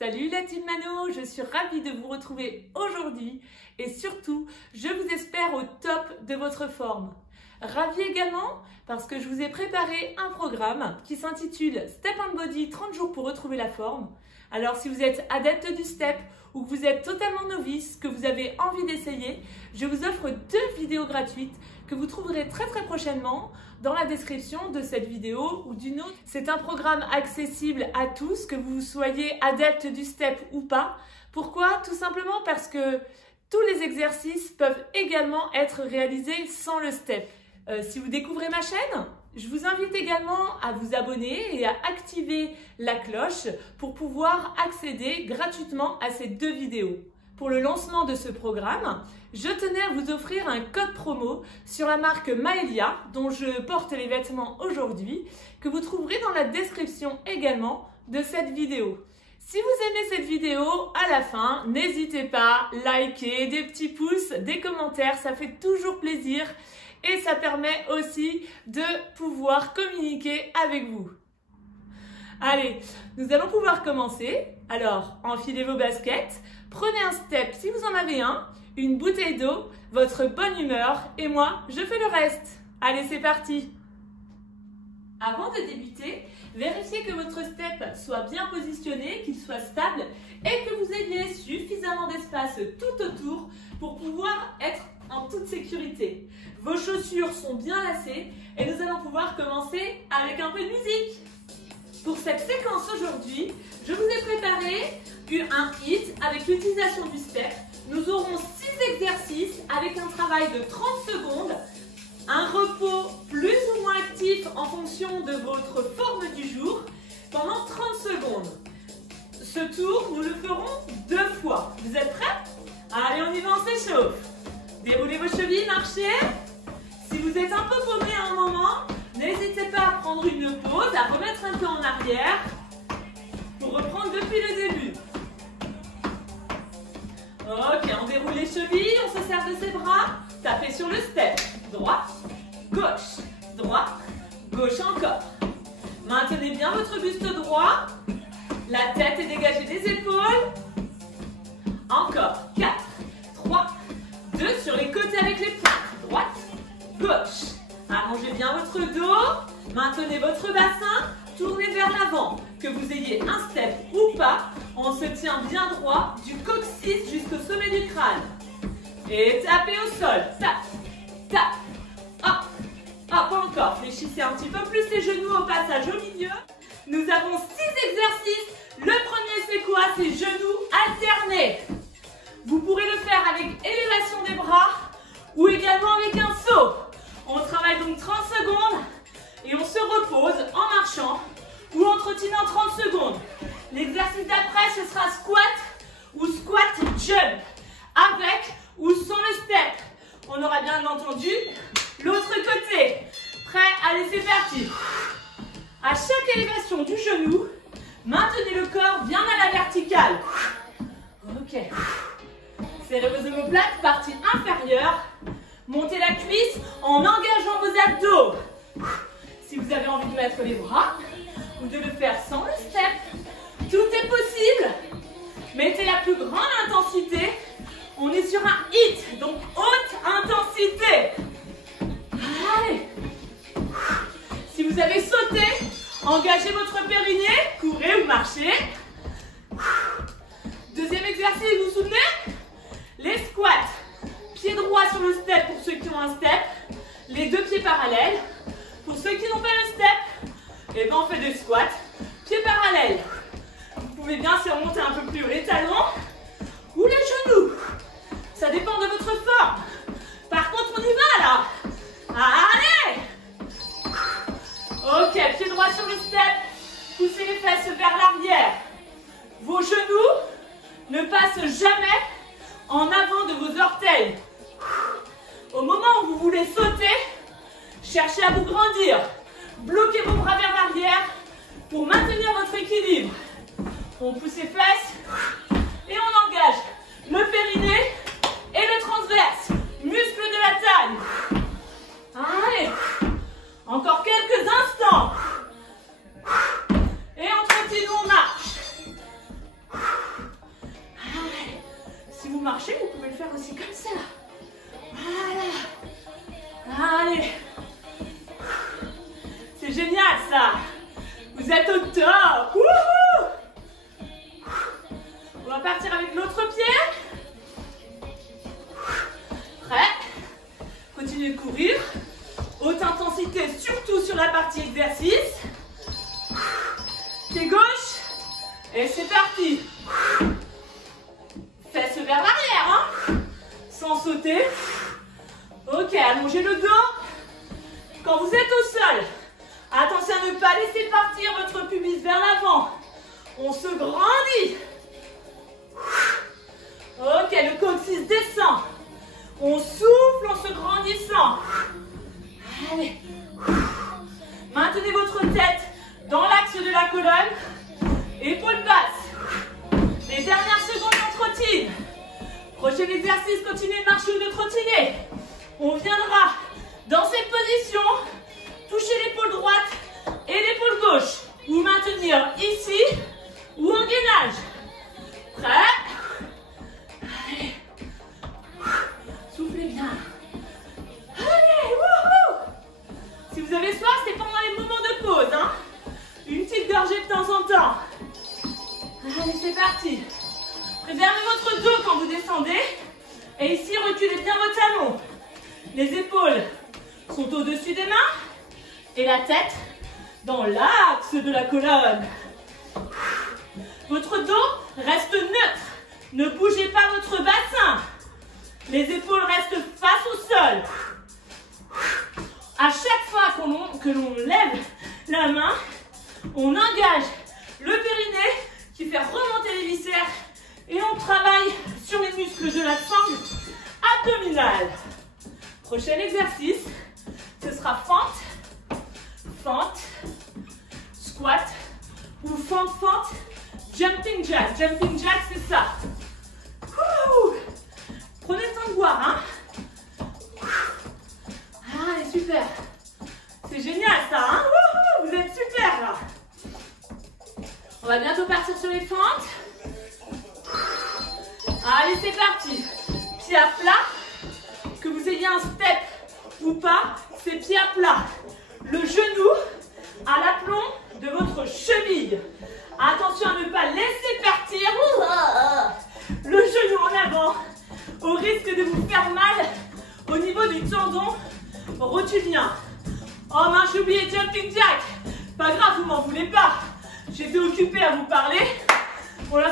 Salut la team Mano, je suis ravie de vous retrouver aujourd'hui et surtout, je vous espère au top de votre forme. Ravie également parce que je vous ai préparé un programme qui s'intitule Step and Body 30 jours pour retrouver la forme. Alors si vous êtes adepte du step ou que vous êtes totalement novice, que vous avez envie d'essayer, je vous offre 2 vidéos gratuites que vous trouverez très prochainement dans la description de cette vidéo ou d'une autre. C'est un programme accessible à tous, que vous soyez adepte du step ou pas. Pourquoi? Tout simplement parce que tous les exercices peuvent également être réalisés sans le step. Si vous découvrez ma chaîne, je vous invite également à vous abonner et à activer la cloche pour pouvoir accéder gratuitement à ces 2 vidéos. Pour le lancement de ce programme, je tenais à vous offrir un code promo sur la marque Maelia, dont je porte les vêtements aujourd'hui, que vous trouverez dans la description également de cette vidéo. Si vous aimez cette vidéo, à la fin, n'hésitez pas, likez, des petits pouces, des commentaires, ça fait toujours plaisir et ça permet aussi de pouvoir communiquer avec vous. Allez, nous allons pouvoir commencer. Alors, enfilez vos baskets, prenez un step si vous en avez un, une bouteille d'eau, votre bonne humeur et moi, je fais le reste. Allez, c'est parti! Avant de débuter, vérifiez que votre step soit bien positionné, qu'il soit stable et que vous ayez suffisamment d'espace tout autour pour pouvoir être en toute sécurité. Vos chaussures sont bien lacées et nous allons pouvoir commencer avec un peu de musique. Pour cette séquence aujourd'hui, je vous ai préparé un hit avec l'utilisation du step. Nous aurons 6 exercices avec un travail de 30 secondes, un repos plus ou moins actif en fonction de votre forme du jour pendant 30 secondes. Ce tour, nous le ferons 2 fois. Vous êtes prêts? Allez, on y va, on s'échauffe. Déroulez vos chevilles, marchez. Si vous êtes un peu paumé à un moment, n'hésitez pas à prendre une pause, à remettre un peu en arrière pour reprendre depuis le début. Ok, on déroule les chevilles, on se sert de ses bras, tapez sur le step. Droite, gauche encore. Maintenez bien votre buste droit, la tête est dégagée des épaules. Encore, 4, 3, 2, sur les côtés avec les pointes. Droite, gauche. Allongez bien votre dos, maintenez votre bassin, tournez vers l'avant. Que vous ayez un step ou pas, on se tient bien droit du coccyx jusqu'au sommet du crâne. Et tapez au sol. Tape, tape, hop, hop, encore. Fléchissez un petit peu plus les genoux au passage au milieu. Nous avons 6 exercices. Le premier, c'est quoi? C'est genoux alternés. Vous pourrez le faire avec élévation des bras ou également avec un saut. On travaille donc 30 secondes et on se repose en marchant ou en trottinant 30 secondes. L'exercice d'après, ce sera squat ou squat jump, avec ou sans le step. On aura bien entendu l'autre côté. Prêt? Allez, c'est parti. À chaque élévation du genou, maintenez le corps bien à la verticale. Ok. Serrez vos omoplates, partie inférieure. Montez la cuisse en engageant vos abdos. Si vous avez envie de mettre les bras ou de le faire sans le step, tout est possible. Mettez la plus grande intensité. On est sur un hit, donc haute intensité. Allez. Si vous avez sauté, engagez votre périnée, courez ou marchez. Deuxième exercice, vous vous souvenez? Les squats. Pied droit sur le step pour ceux qui ont un step. Les 2 pieds parallèles. Pour ceux qui n'ont pas le step, et ben on fait des squats. Pieds parallèles. Vous pouvez bien surmonter un peu plus haut les talons ou les genoux. Ça dépend de votre forme. Par contre, on y va là. Allez! Ok, pied droit sur le step. Poussez les fesses vers l'arrière. Vos genoux ne passent jamais en avant de vos orteils. Au moment où vous voulez sauter, cherchez à vous grandir. Bloquez vos bras vers l'arrière pour maintenir votre équilibre. On pousse les fesses et on engage le périnée et le transverse. Muscle de la taille. Allez, encore quelques instants. Et on continue, on marche. ça. Vous êtes au top. Wouhou! On va partir avec l'autre pied. Prêt? Continuez de courir. Haute intensité, surtout sur la partie exercice. Pied gauche. Et c'est parti. Fesses vers l'arrière, hein? Sans sauter. Ok, allongez le dos. Quand vous êtes au sol, attention à ne pas laisser partir votre pubis vers l'avant. On se grandit. Ok, le coccyx descend. On souffle en se grandissant. Allez. Maintenez votre tête dans l'axe de la colonne. Épaules basses. Les dernières secondes en trottine. Prochain exercice, continuez de marcher ou de trottiner. On viendra dans cette position, toucher l'épaule droite et l'épaule gauche. Ou maintenir ici ou en gainage. Prêt? Allez. Soufflez bien. Allez, wouhou! Si vous avez soif, c'est pendant les moments de pause, hein? Une petite gorgée de temps en temps. Allez, c'est parti. Préservez votre dos quand vous descendez. Et ici, reculez bien vos talons. Les épaules sont au-dessus des mains. Et la tête dans l'axe de la colonne. Votre dos reste neutre. Ne bougez pas votre bassin. Les épaules restent face au sol. À chaque fois que l'on lève la main, on engage le périnée qui fait remonter les viscères et on travaille sur les muscles de la sangle abdominale. Prochain exercice, ce sera fente, fente, squat ou fente, fente, jumping jack. Jumping jack, c'est ça. Ouh. Prenez le temps de boire, hein. Allez, super. C'est génial ça, hein. Wouhou, vous êtes super là. On va bientôt partir sur les fentes. Allez, c'est parti. Pied à plat. Que vous ayez un step ou pas, c'est pied à plat. Le genou à l'aplomb de votre cheville. Attention à ne pas laisser partir le genou en avant, au risque de vous faire mal au niveau du tendon rotulien. Oh mince, j'ai oublié jumping jack. Pas grave, vous m'en voulez pas. J'étais occupée à vous parler. On les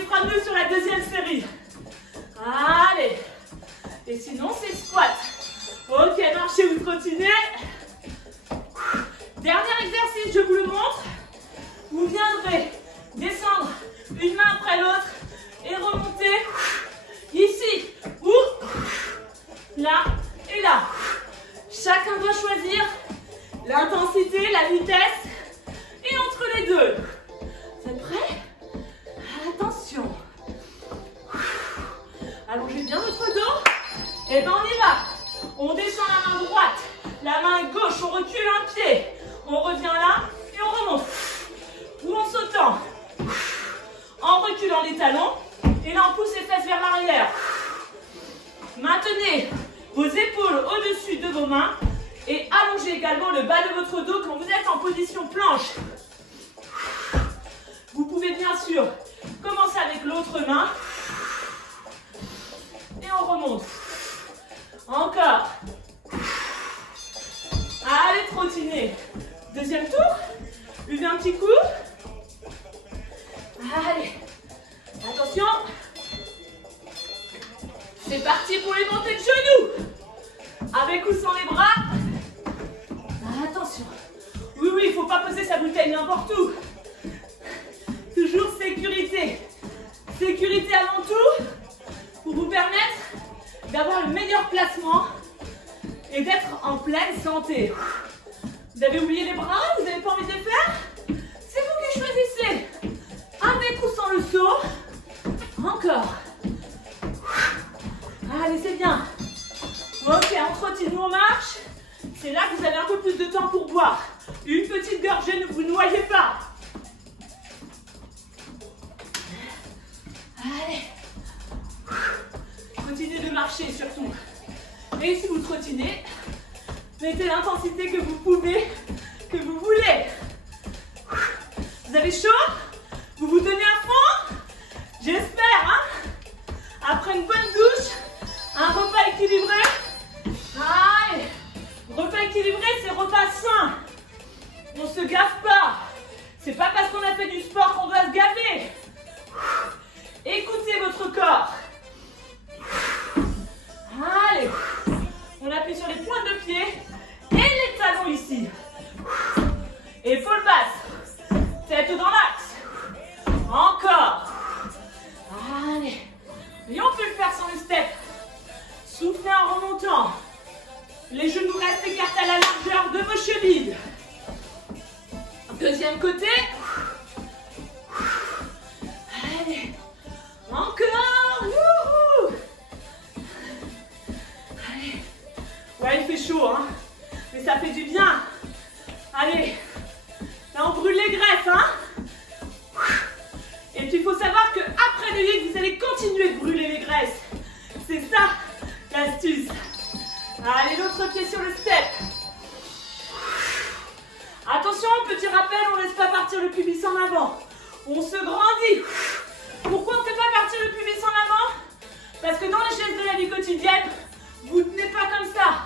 fera mieux sur la deuxième série. Allez. Et sinon, c'est squat. Ok, marchez ou trottinez. Dernier exercice, je vous le montre. Vous viendrez descendre une main après l'autre et remonter ici ou là et là. Chacun doit choisir l'intensité, la vitesse et entre les deux. Vous êtes prêts? Attention. Allongez bien votre dos. Et bien on y va. On descend la main droite, la main gauche, on recule un pied. On revient là et on remonte. Ou en sautant. En reculant les talons. Et là on pousse les fesses vers l'arrière. Maintenez vos épaules au-dessus de vos mains. Et allongez également le bas de votre dos quand vous êtes en position planche. Vous pouvez bien sûr commencer avec l'autre main. Et on remonte. Encore. Allez, trottiner. Deuxième tour. Buvez un petit coup. Allez. Attention. C'est parti pour les montées de genoux. Avec ou sans les bras. Attention. Oui, oui, il ne faut pas poser sa bouteille n'importe où. Toujours sécurité. Sécurité avant tout pour vous permettre d'avoir le meilleur placement et d'être en pleine santé. Vous avez oublié les bras? Vous n'avez pas envie de les faire? C'est vous qui choisissez. Avec ou sans le saut. Encore. Allez, c'est bien. Ok, on trottine, nous on marche. C'est là que vous avez un peu plus de temps pour boire. Une petite gorgée, ne vous noyez pas. Allez. Continuez de marcher surtout. Et si vous trottinez, mettez l'intensité que vous pouvez, que vous voulez. avez chaud? Vous vous donnez à fond? J'espère, hein? Après une bonne douche, un repas équilibré. Allez, repas équilibré, c'est repas sain. On ne se gave pas. C'est pas parce qu'on a fait du sport qu'on doit se gaver. Écoutez votre corps. Allez, on appuie sur les pointes de pied et les talons ici. Épaules basses, tête dans l'axe. Encore. Allez. Et on peut le faire sans le step. Soufflez en remontant. Les genoux restent écartés à la largeur de vos chevilles. Deuxième côté. Allez. Encore. Wouhou. Allez. Ouais, il fait chaud, hein. Mais ça fait du bien. Allez. Là, on brûle les graisses, hein. Et puis, il faut savoir qu'après le hit, vous allez continuer de brûler les graisses. C'est ça, l'astuce. Allez, l'autre pied sur le step. Attention, petit rappel, on ne laisse pas partir le pubis en avant. On se grandit. Pourquoi on ne fait pas partir le pubis en avant? Parce que dans les gestes de la vie quotidienne, vous ne tenez pas comme ça.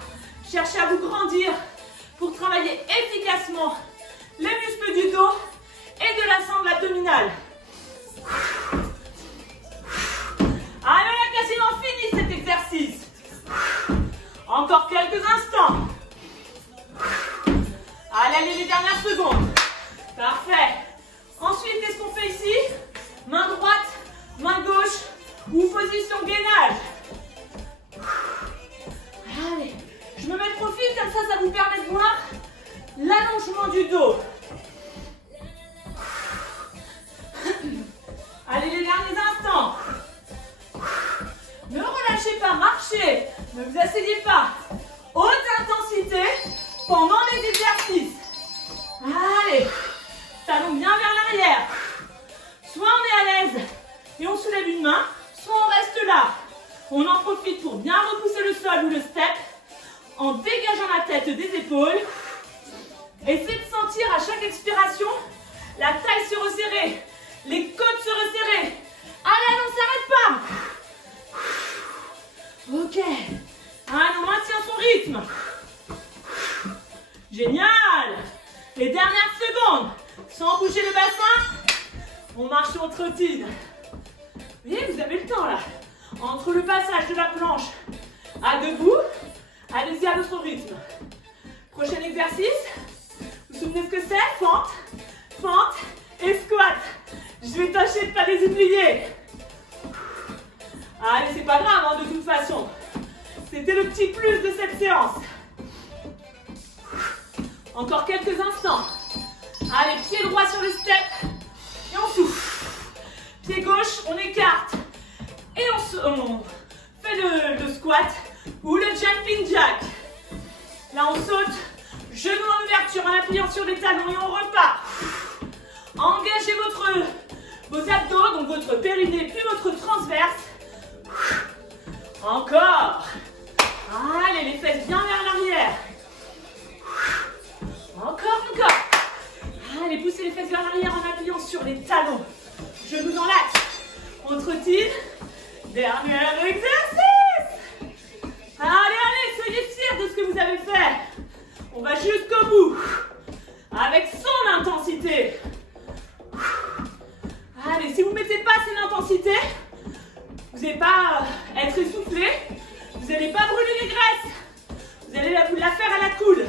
Cherchez à vous grandir pour travailler efficacement les muscles du dos et de la sangle abdominale. Allez, on a quasiment fini cet exercice. Encore quelques instants. Allez, les dernières secondes. Parfait. Ensuite, qu'est-ce qu'on fait ici? Main droite, main gauche ou position gainage. Allez, je me mets de profil, comme ça vous permet de voir l'allongement du dos. Allez, les derniers instants. Ne relâchez pas, marchez. Ne vous asseyez pas. Haute intensité pendant les exercices. Allez, talons bien vers l'arrière. Soit on est à l'aise et on soulève une main, soit on reste là. On en profite pour bien repousser le sol ou le step en dégageant la tête des épaules. Essayez de sentir à chaque expiration la taille se resserrer, les côtes se resserrer. Allez, on ne s'arrête pas. Ok. Allez, on maintient son rythme. Génial. Les dernières secondes, sans bouger le bassin, on marche sur trottine. Vous voyez, vous avez le temps là. Entre le passage de la planche à debout, allez-y à votre rythme. Prochain exercice, vous vous souvenez ce que c'est? Fente, fente et squat. Je vais tâcher de ne pas les oublier. Allez, c'est pas grave hein, de toute façon. C'était le petit plus de cette séance. Encore quelques instants. Allez, pied droit sur le step. Et on souffle. Pied gauche, on écarte. Et on fait le squat ou le jumping jack. Là, on saute. Genoux en ouverture en appuyant sur les talons et on repart. Engagez vos abdos, donc votre périnée puis votre transverse. Encore. Allez, les fesses bien vers l'arrière. Encore, encore. Allez, poussez les fesses vers l'arrière en appuyant sur les talons. Genoux dans l'axe. On trottine. Dernier exercice. Allez, allez, soyez fiers de ce que vous avez fait. On va jusqu'au bout. Avec son intensité. Allez, si vous ne mettez pas assez d'intensité, vous n'allez pas être essoufflé. Vous n'allez pas brûler les graisses. Vous allez vous la faire à la cool.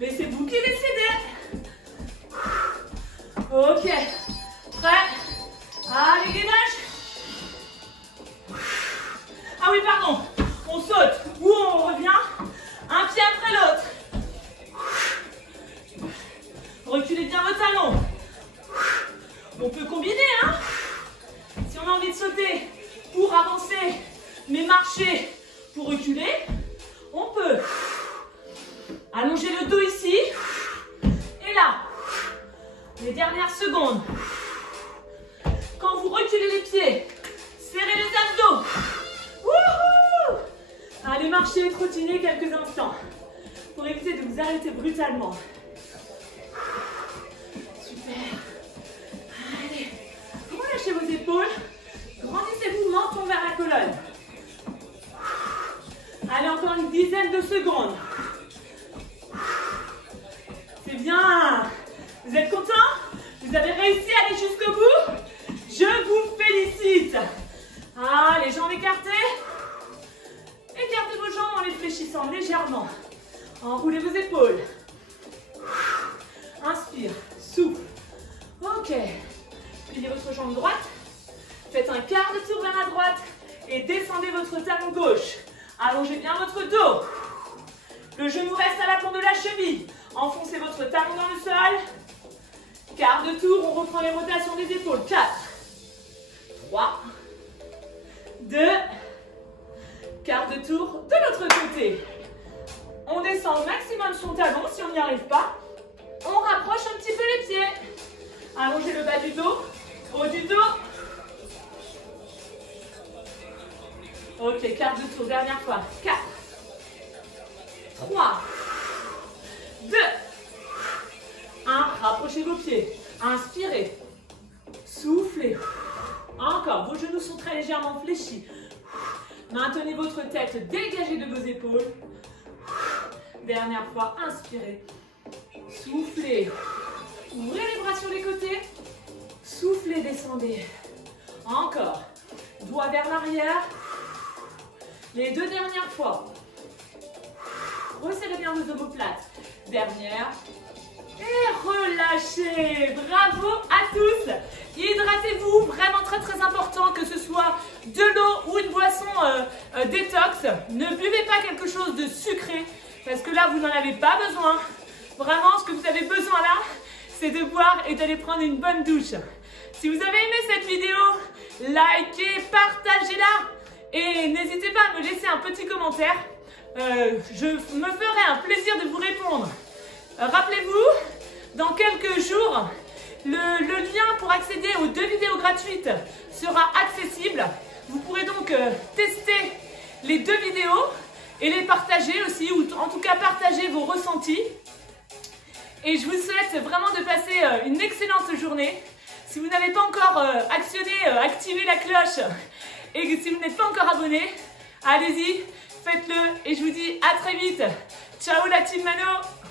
Mais c'est vous qui décidez. Ok. Prêt? Allez, gainage. Ah oui, pardon. On saute ou on revient. Un pied après l'autre. Reculez bien vos talons. On peut combiner, hein? Si on a envie de sauter pour avancer, mais marcher pour reculer, on peut. Allongez le dos ici. Et là, les dernières secondes. Quand vous reculez les pieds, serrez les abdos. Wouhou! Allez, marcher et trottiner quelques instants pour éviter de vous arrêter brutalement. Super. fin. Vous avez réussi à aller jusqu'au bout. Je vous félicite. Ah, les jambes écartées. Écartez vos jambes en les fléchissant légèrement. Enroulez vos épaules. Inspire, souffle. Ok. Pliez votre jambe droite. Faites un quart de tour vers la droite et descendez votre talon gauche. Allongez bien votre dos. Le genou reste à la pointe de la cheville. Enfoncez votre talon dans le sol. Quart de tour, on reprend les rotations des épaules. 4, 3, 2, quart de tour de l'autre côté. On descend au maximum son talon. Si on n'y arrive pas, on rapproche un petit peu les pieds. Allongez le bas du dos, haut du dos. Ok, quart de tour, dernière fois. 4, 3, 2, 1. Rapprochez vos pieds. Inspirez. Soufflez. Encore, vos genoux sont très légèrement fléchis. Maintenez votre tête dégagée de vos épaules. Dernière fois, inspirez. Soufflez. Ouvrez les bras sur les côtés. Soufflez, descendez. Encore. Doigts vers l'arrière. Les 2 dernières fois. Resserrez bien vos omoplates. Dernière. Et relâchez. Bravo à tous. Hydratez-vous. Vraiment très très important, que ce soit de l'eau ou une boisson détox. Ne buvez pas quelque chose de sucré parce que là, vous n'en avez pas besoin. Vraiment, ce que vous avez besoin là, c'est de boire et d'aller prendre une bonne douche. Si vous avez aimé cette vidéo, likez, partagez-la. Et n'hésitez pas à me laisser un petit commentaire. Je me ferai un plaisir de vous répondre. Rappelez-vous, dans quelques jours, le lien pour accéder aux 2 vidéos gratuites sera accessible. Vous pourrez donc tester les 2 vidéos et les partager aussi, ou en tout cas partager vos ressentis. Et je vous souhaite vraiment de passer une excellente journée. Si vous n'avez pas encore activé la cloche et si vous n'êtes pas encore abonné, allez-y, faites-le et je vous dis à très vite. Ciao la team Mano!